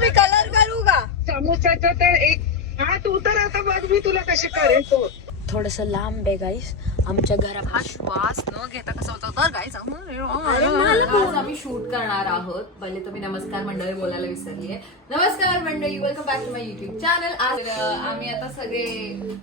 मी colour करू का समोसाचा तर एक हा तू तर आता बघ मी तुला कशी करेन तो थोडस लांब आहे गाईस आमच्या घरा हा श्वास न घेता कसा होता तर गाईस आज आम्ही शूट करणार आहोत. पहिले तर मी नमस्कार मंडळी बोलायला विसरलीये. नमस्कार मंडळी, welcome back to my YouTube channel. आज आम्ही आता सगळे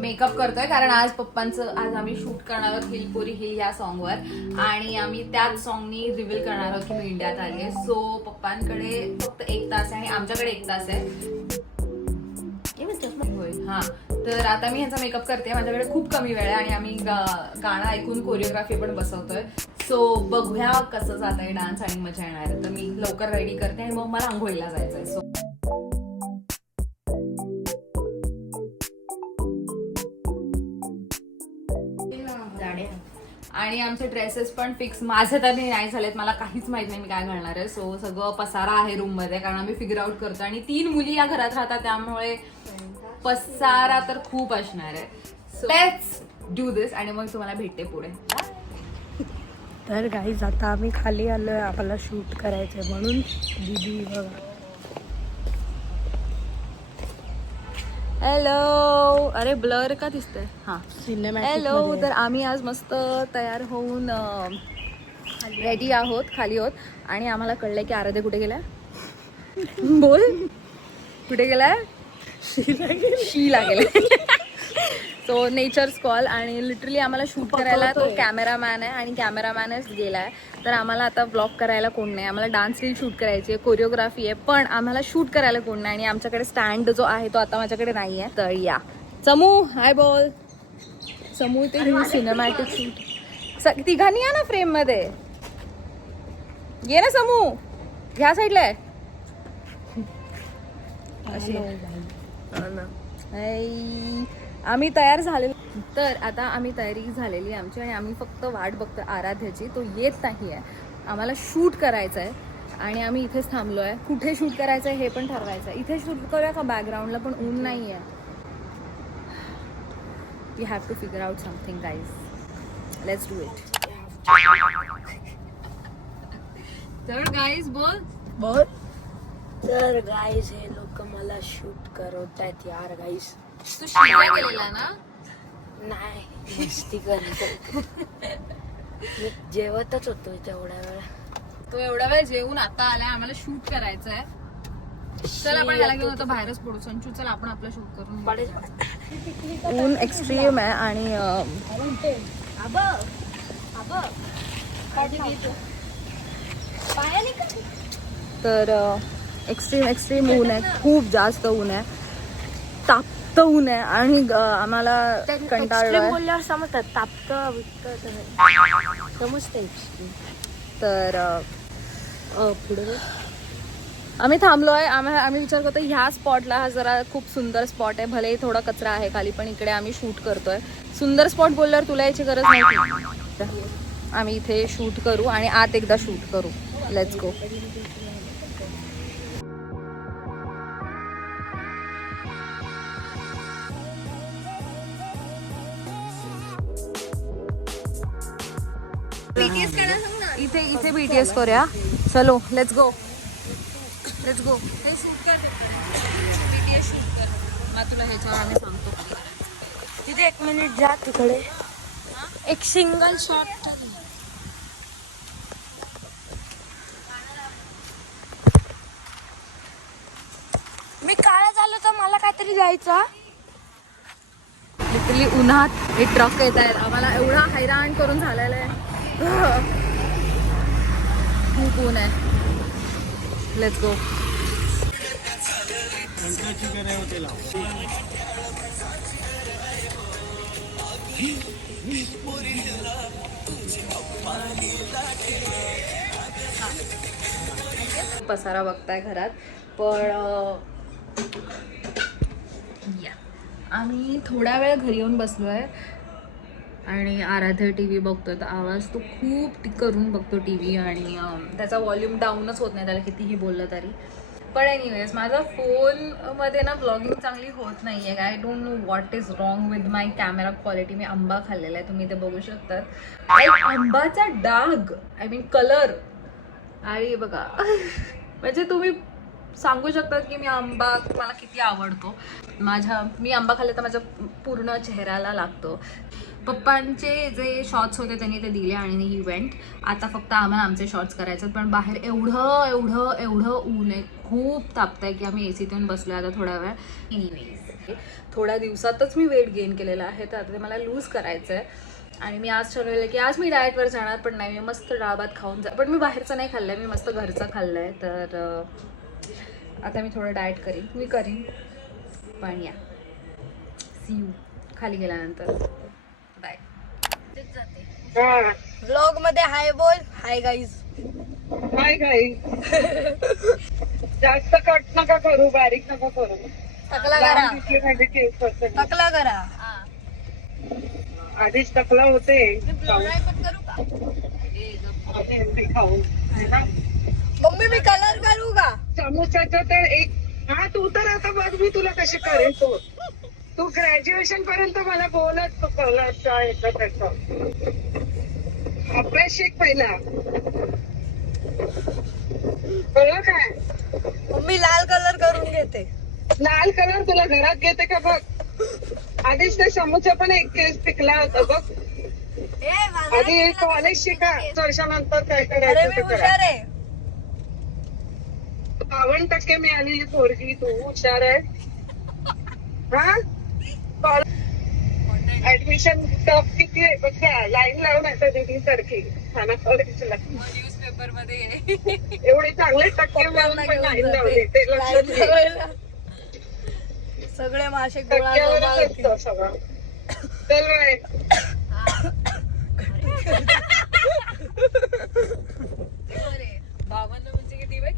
मेकअप करतोय कारण आज पप्पांचं आज आम्ही शूट करणार आहोत हिलपुरी हिल या सॉन्गवर आणि आम्ही त्याच सॉन्गनी रिव्हील करणार आहोत की मी इंडियात आली आहे. सो पप्पांकडे फक्त 1 तास आहे आणि आमच्याकडे 1 तास आहे. होय हा. तर आता मी ह्यांचा मेकअप करते. माझ्याकडे खूप कमी वेळ आहे आणि आम्ही गाणं ऐकून कोरिओग्राफी पण बसवतोय. सो बघूया कसं जात आहे डान्स आणि मजा येणार आहे. तर मी लवकर रेडी करते आणि मग मला आंघोळीला जायचंय. सो आणि आमचे ड्रेसेस पण फिक्स माझे तर नाही झालेत. मला काहीच माहित नाही मी काय घालणार आहे. सो सगळं पसारा आहे रूम मध्ये कारण आम्ही फिगर आउट करतो आणि 3 मुली या घरात राहतात त्यामुळे पसारा तर खूप असणार आहे. सो लेट्स डू दिस आणि मग तुम्हाला भेटते पुढे. तर गाईज आता आम्ही खाली आलोय आम्हाला शूट करायचंय म्हणून. दीदी बघा. हॅलो. अरे ब्लर का दिसतंय. हा सिनेमॅटिक हॅलो. तर आम्ही आज मस्त तयार होऊन रेडी आहोत खाली आहोत आणि आम्हाला कळलंय की आराध्या कुठे गेलाय. बोल कुठे गेलाय. शीला गेलाय. सो नेचर्स कॉल आणि लिटरली आम्हाला शूट करायला तो कॅमेरामॅन आहे आणि कॅमेरामॅनच गेलाय. तर आम्हाला आता ब्लॉग करायला कोण नाही. आम्हाला डान्स रील शूट करायची आहे, कोरिओग्राफी आहे, पण आम्हाला शूट करायला कोण नाही आणि आमच्याकडे स्टँड जो आहे तो आता माझ्याकडे नाही आहे. तर या समू हाय बोल. समू ते सिनेमॅटिक शूट तिघांनी या ना फ्रेम मध्ये. ये ना समू ह्या साईडला आहे. आम्ही तयार झालेलो. तर आता आम्ही तयारी झालेली आहे आमची आणि आम्ही फक्त वाट बघतो आराध्याची. तो येत नाही आहे. आम्हाला शूट करायचं आहे आणि आम्ही इथेच थांबलो आहे. कुठे शूट करायचं आहे हे पण ठरवायचं आहे. इथे शूट करूया का बॅकग्राऊंडला पण ऊन नाही आहे. We have to figure out something guys. Let's do it. तर गाईज बोल. तर गाईज हे लोक मला शूट करवतायत यार गाईज. तू शिकला गेलेला ना. नाही मस्ती करत. मी जेवतच होतो तेवढ्या वेळ. तो एवढा वेळ जेवून आता आलाय. आम्हाला शूट करायचं आहे. चल आपण ह्याला घेऊन आता बाहेरच पडू. संचू चल आपण आपलं शूट करून. ऊन एक्स्ट्रीम आहे आणि तर एक्स्ट्रीम ऊन आहे. खूप जास्त ऊन आहे. तापतं ऊन आहे आणि आम्हाला कंटाळलं बोलल्यावर समजतात. तापतं विकत समजतं. तर पुढे आम्ही थांबलोय. आम्ही विचार करतो ह्या स्पॉटला. हा जरा खूप सुंदर स्पॉट आहे. भले थोडा कचरा आहे खाली पण इकडे आम्ही शूट करतोय. सुंदर स्पॉट बोलल्यावर तुला याची गरज नव्हती. आम्ही इथे शूट करू आणि आत एकदा शूट करू. Let's go. इथे BTS करूया. चलो लेट्स गो. हे शूट कर. BTS शूट कर. मग तुला ह्याच्यावर आम्ही सांगतो. तिथे 1 मिनिट जा तिकडे. एक सिंगल शॉट. मी काळा झालो तर मला काहीतरी द्यायचं. लिटरली उन्हात हे ट्रक येत आहेत. आम्हाला एवढा हैराण करून झालेला आहे. खूप ऊन आहे. Let's go. पसारा बघताय घरात पण आम्ही थोडा वेळ घरी येऊन बसलोय आणि आराध्य TV बघतोय. तर आवाज तो खूप करून बघतो TV आणि त्याचा व्हॉल्यूम डाऊनच होत नाही त्याला कितीही बोललं तरी. पण एनिवेज माझा फोनमध्ये ना व्लॉगिंग चांगली होत नाही आहे. I don't know what is wrong with my camera quality. मी आंबा खाल्लेला आहे तुम्ही ते बघू शकतात. आंबाचा डाग आय मीन कलर आणि बघा म्हणजे तुम्ही सांगू शकतात की मी आंबा मला किती आवडतो. मी आंबा खाल्ला तर माझ्या पूर्ण चेहऱ्याला लागतो. पप्पांचे जे शॉर्ट्स होते त्यांनी ते दिले आणि ही इव्हेंट आता फक्त आम्हाला आमचे शॉर्ट्स करायचे. पण बाहेर एवढं ऊन आहे, खूप तापतंय की आम्ही एसीतून बसलो आता थोडा वेळ. एनिवेज थोड्या दिवसातच मी वेट गेन केलेलं आहे, तर आता ते मला लूज करायचं आहे. आणि मी आज ठरवलं की आज मी डाएटवर जाणार, पण नाही, मी मस्त डाळ भात खाऊन पण मी बाहेरचं नाही खाल्लं आहे, मी मस्त घरचं खाल्लं आहे. तर आता मी थोडं डाएट करीन पण या सी यू खाली गेल्यानंतर. बाय. ब्लॉग मध्ये हाय बोल. Hi guys. काय काय जास्त कट नका करू, बारीक नका करू. टकला करा, लहान दिसले म्हणजे केस होते. टकला करा. आधीच टकला होते खाऊन. मम्मी मी कलर करू का? समोसाचं तर एक तू तर आता बघ मी तुला कशी करेन. तू ग्रॅज्युएशन पर्यंत मला बोलत तू कलरचा याचं त्याचं अभ्यास शिक पहिला, कळलं काय? मम्मी लाल कलर करून घेते. लाल कलर तुला घरात घेते का बघ. आधीच ते समोसा पण एक केस पिकला होता बघ. आधी कॉलेज शिका, वर्षानंतर काय अरे करायचं मी ते हुशार करा. आहे. 52% मिळालेली पोरगी, तू हुशार आहे. हा ऍडमिशन टॉप किती आहे बघ, लाईन लावून आता दिदी सारखी ठाणा कॉलेजला. न्यूजपेपर मध्ये एवढे चांगले टक्के मिळून पण लाईन लावली, ते लक्षात घे. सगळे मासे गोळा टक्क्यावरच असतं सगळं. चल बाय.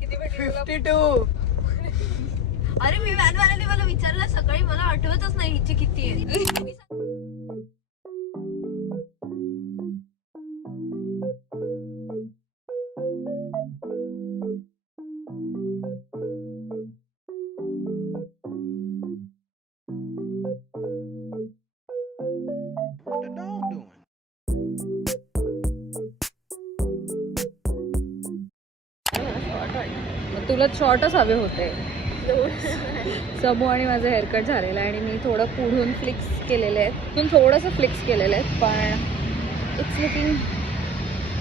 किती 52. अरे मी व्हॅनवाल्याने मला विचारलं सकाळी, मला आठवतच नाही हिची किती आहे. तुला शॉर्टच हवे होते. समू आणि माझं हेअरकट झालेलं आहे आणि मी थोडं पुढून फ्लिक्स केलेले आहेत, थोडंसं फ्लिक्स केलेलं आहे, पण it's looking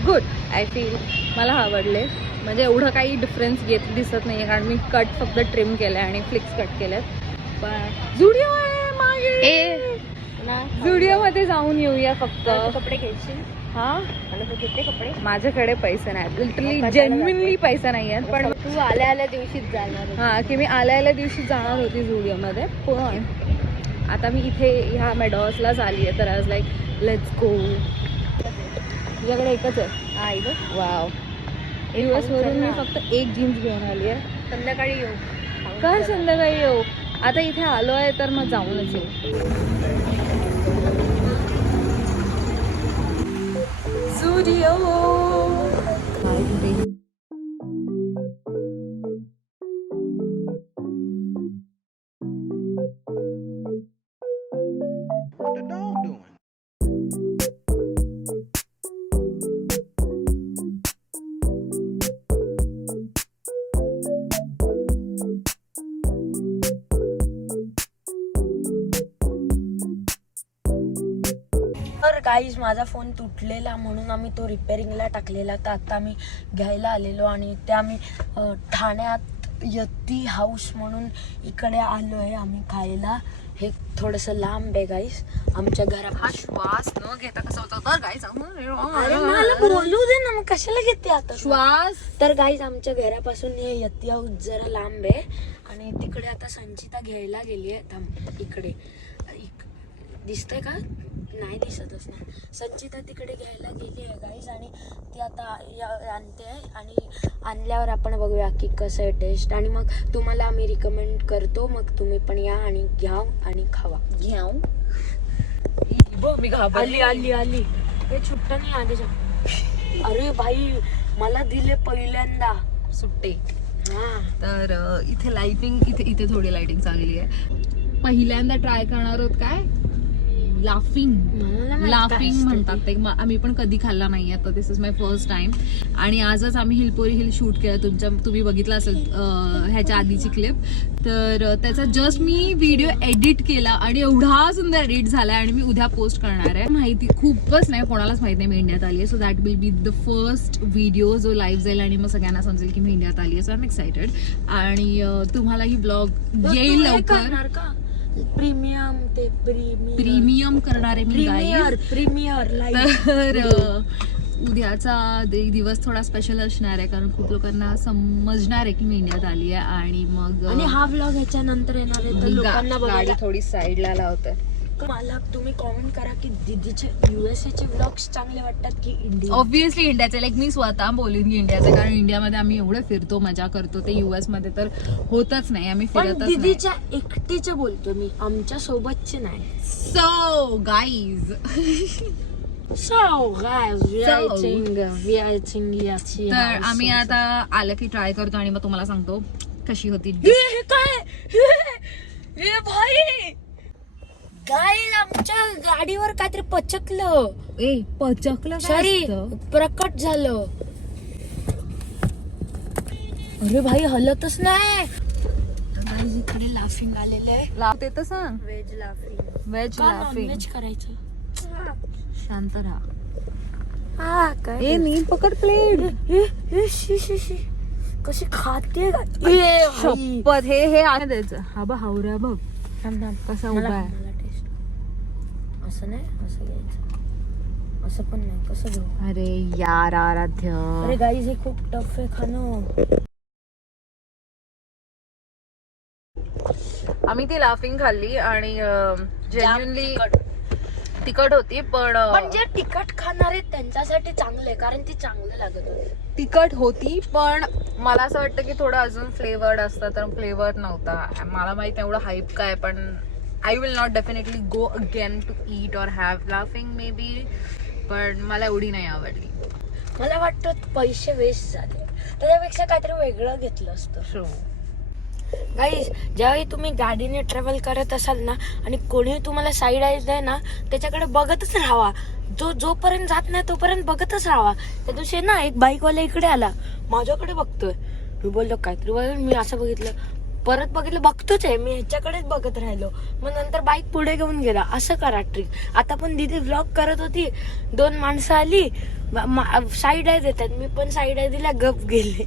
good. I feel मला आवडले. म्हणजे एवढं काही डिफरन्स दिसत नाही आहे, कारण मी कट फक्त ट्रिम केलं आहे आणि फ्लिक्स कट केले आहेत. पण झुडिओ आहे मागे, झुडिओमध्ये जाऊन येऊया फक्त. कपडे घ्यायचे. हा मला तर घेते कपडे. माझ्याकडे पैसे नाहीत, लिटरली जेन्युइनली पैसे नाही आहेत. पण तू आल्या दिवशीच जाणार. हां की मी आल्या दिवशी जाणार होती झुडिओमध्ये, पण आता मी इथे ह्या मेडॉसलाच आली आहे. तर आज लाईक लेट्स गो. तुझ्याकडे एकच आहे? हा इथं. वाव. US वरून मी फक्त एक जीन्स घेऊन आली आहे. संध्याकाळी येऊ. कर संध्याकाळी येऊ. आता इथे आलो आहे तर मग जाऊनच येऊ. Studio. What the dog doing? तर गाईज माझा फोन तुटलेला म्हणून आम्ही तो रिपेअरिंगला टाकलेला. तर आता आम्ही घ्यायला आलेलो आणि ते आम्ही ठाण्यात यती हाऊस म्हणून इकडे आलो आहे आम्ही खायला. हे थोडंसं लांब आहे गाईज आमच्या घरा. श्वास न घेता कसा होता तर गाईज. अरे मला बोलू दे ना, मग कशाला घेते आता श्वास. तर गाईज आमच्या घरापासून हे यती हाऊस जरा लांब आहे आणि तिकडे आता संचिता घ्यायला गेली आहे. इकडे दिसतंय का? नाही दिसतच ना. संचिता तिकडे घ्यायला गेली आहे गाईज आणि ती आता आणते आहे आणि आणल्यावर आपण बघूया की कसं आहे टेस्ट आणि मग तुम्हाला आम्ही रिकमेंड करतो. मग तुम्ही पण या आणि घ्या आणि खावा. घ्याऊ मी आली आली आली. हे छुट्टा नाही आधीच्या. अरे भाई मला दिले पहिल्यांदा सुट्टे. हा तर इथे लाइटिंग इथे थोडी लाइटिंग चांगली आहे. पहिल्यांदा ट्राय करणार आहोत काय लाफिंग म्हणतात ते. आम्ही पण कधी खाल्ला नाही आहे, तर दिस इज माय फर्स्ट टाइम. आणि आजच आम्ही हिलपोरी हिल शूट केलं. तुम्ही बघितलं असेल ह्याच्या आधीची क्लिप. तर त्याचा जस्ट मी व्हिडिओ एडिट केला आणि एवढा सुंदर एडिट झालाय आणि मी उद्या पोस्ट करणार आहे. माहिती खूपच नाही, कोणालाच माहिती नाही मी इंडियात आली आहे. So that will be the first video जो लाईव्ह जाईल आणि मग सगळ्यांना समजेल की मी इंडियात आली आहे. So I am excited. आणि तुम्हाला ही ब्लॉग येईल लवकर. प्रीमियम करणारे मी प्रीमियर तर उद्याचा दिवस थोडा स्पेशल असणार आहे, कारण खूप लोकांना समजणार आहे की मी इंडियात आली आहे. आणि मग आणि हा व्लॉग ह्याच्या नंतर येणार आहे, तर लोकांना बघायला थोडी साईडला लावते. मला तुम्ही कॉमेंट करा की दीदीचे USA चे व्लॉग्स चांगले वाटतात की इंडिया. ऑब्व्हियसली इंडियाचे. लाईक मी स्वतः बोलीन की इंडियाचे, कारण इंडियामध्ये आम्ही एवढं फिरतो, मजा करतो. ते US मध्ये तर होतच नाही, आम्ही पण फिरतच नाही. दीदीच्या एकटीचे बोलतो मी, आमच्या सोबतचे नाही. So guys, So guys, we are eating yachi. तर आम्ही आता आलं की ट्राय करतो आणि मग तुम्हाला सांगतो कशी होती. हे काय हे भाई गाईज, आमच्या गाडीवर काहीतरी पचकलं. पचकलं सॉरी, प्रकट झालं. अरे भाई, हलतच नाही. गाईज, इकडे लाफिंग आलेलं आहे. लावते तर सांग. Veg laughing. व्हेज का लाफिंग. नॉनव्हेज करायचं? शांत राहा. हा काय? ए नी पकड प्लेट. शी कशी खाते शपथ. हे आहे द्यायचं. हा बघ, हावऱ्या बघ कसा उभा आहे. असं नाही, असं घ्यायचं. असं पण नाही, कसं घेऊ? अरे यार आराध्य. अरे गाईज, हे खूप टफ आहे खाणं. आम्ही ती लाफिंग खाल्ली आणि जेन्युअनली तिखट होती. पण जे तिखट खाणार आहेत त्यांच्यासाठी चांगले, कारण ती चांगलं लागत होती. तिखट होती, पण मला असं वाटतं की थोडं अजून फ्लेवर्ड असतं, तर फ्लेवर नव्हता. मला माहित एवढं हाईप काय, पण I will not definitely go again to eat or have laughing may be. पण मला एवढी नाही आवडली. मला वाटतं पैसे वेस्ट झाले, त्याच्यापेक्षा काहीतरी वेगळं घेतलं असतं. गाईज, ज्यावेळी तुम्ही गाडीने ट्रॅव्हल करत असाल ना आणि कोणी तुम्हाला साईड आईज आहे ना, त्याच्याकडे बघतच राहावा. जोपर्यंत जात नाही तोपर्यंत बघतच राहावा. त्या दिवशी ना एक बाईकवाला इकडे आला, माझ्याकडे बघतोय. मी बोललो काहीतरी बघ. मी असं बघितलं, परत बघितलं, बघतोच आहे मी, ह्याच्याकडेच बघत राहिलो. मग नंतर बाईक पुढे घेऊन गेला. असं करा ट्रिक. आता पण दीदी व्लॉग करत होती, 2 माणसं आली, साईड आय देतात, मी पण साईड आय दिला, गप गेले.